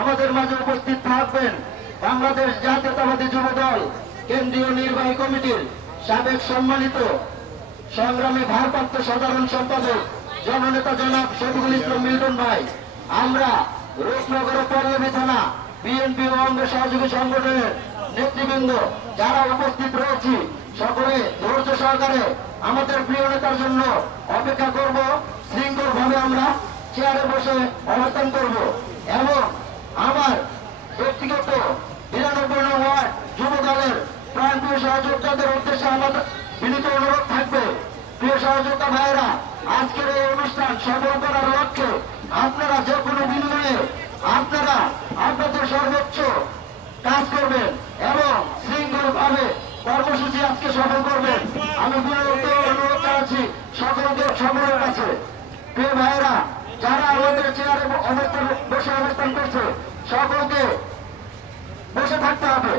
আমাদের মাঝে উপস্থিত থাকবেন বাংলাদেশ জাতীয়তাবাদী যুব দল কেন্দ্রীয় নির্বাহী কমিটির সাবেক সম্মানিত সংগ্রামী ভারপ্রাপ্ত সাধারণ সম্পাদক, জননেতা জনাব শফিকুল ইসলাম মিল্টন ভাই। আমরা রূপনগর পল্লবী থানা বিএনপি ও সহযোগী সংগঠনের নেতৃবৃন্দ যারা উপস্থিত রয়েছি, সকলে ধৈর্য সহকারে আমাদের প্রিয় নেতার জন্য অপেক্ষা করব। শৃঙ্খল ভাবে আমরা চেয়ারে বসে অবস্থান করব এবং আমার ব্যক্তিগত নিরানব্বই নং ওয়ার্ড যুব দলের প্রাণপ্রিয় সহযোদ্ধাদের উদ্দেশ্যে আমাদের বিনীত অনুরোধ থাকবে। প্রিয় সহযোদ্ধা ভাইয়েরা, আজকের এই অনুষ্ঠান সফল করার লক্ষ্যে আপনারা যে বিনিময়ে আপনারা আপনাদের সর্বোচ্চ কাজ করবেন এবং শৃঙ্খল ভাবে কর্মসূচি আজকে সফল করবেন। আমি বিনোদ অনুরোধ জানাচ্ছি সকলকে সকলের কাছে। প্রিয় ভাইয়েরা, যারা আমাদের চেয়ারে অবস্থান বসে অবস্থান করছে, সকলকে বসে থাকতে হবে।